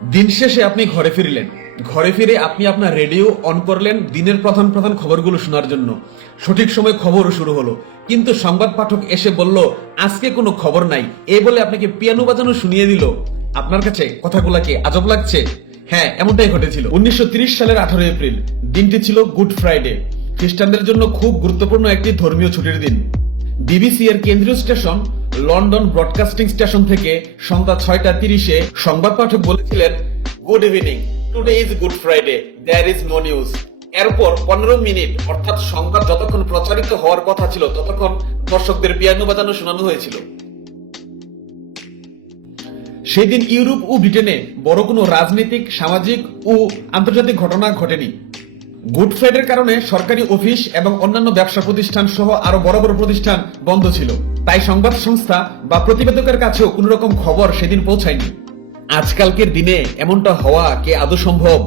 দিন শেষে আপনি ঘরে ফিরলেন। ঘরে ফিরে আপনি আপনার রেডিও অন করলেন দিনের প্রধান প্রধান খবরগুলো শোনার জন্য। সঠিক সময় খবরও শুরু হলো, কিন্তু সংবাদ পাঠক এসে বলল আজকে কোনো খবর নাই, এই বলে আপনাকে পিয়ানো বাজানো শুনিয়ে দিল। আপনার কাছে কথাগুলোকে আজব লাগছে? হ্যাঁ, এমনটাই ঘটেছিল। 1930 সালের 18 এপ্রিল দিনটি ছিল গুড ফ্রাইডে, খ্রিস্টানদের জন্য খুব গুরুত্বপূর্ণ একটি ধর্মীয় ছুটির দিন। বিবিসি এর কেন্দ্রীয় স্টেশন লন্ডন ব্রডকাস্টিং স্টেশন থেকে সন্ধ্যা 6:30-এ সংবাদ পাঠক বলেছিলেন, good evening, today is Good Friday, there is no news. এরপর 15 মিনিট অর্থাৎ সংবাদ যতক্ষণ প্রচারিত হওয়ার কথা ছিল ততক্ষণ দর্শকদের পিয়ানো বাজানো শোনানো হয়েছিল। সেই দিন ইউরোপ ও ব্রিটেনে বড় কোনো রাজনৈতিক, সামাজিক ও আন্তর্জাতিক ঘটনা ঘটেনি। গুড ফ্রাইডের কারণে সরকারি অফিস এবং অন্যান্য ব্যবসা প্রতিষ্ঠান সহ আরো বড় বড় প্রতিষ্ঠান বন্ধ ছিল, তাই সংবাদ সংস্থা বা প্রতিবেদকের কাছেও কোন রকম খবর সেদিন পৌঁছায়নি। আজকালকের দিনে এমনটা হওয়া কি আদৌ সম্ভব?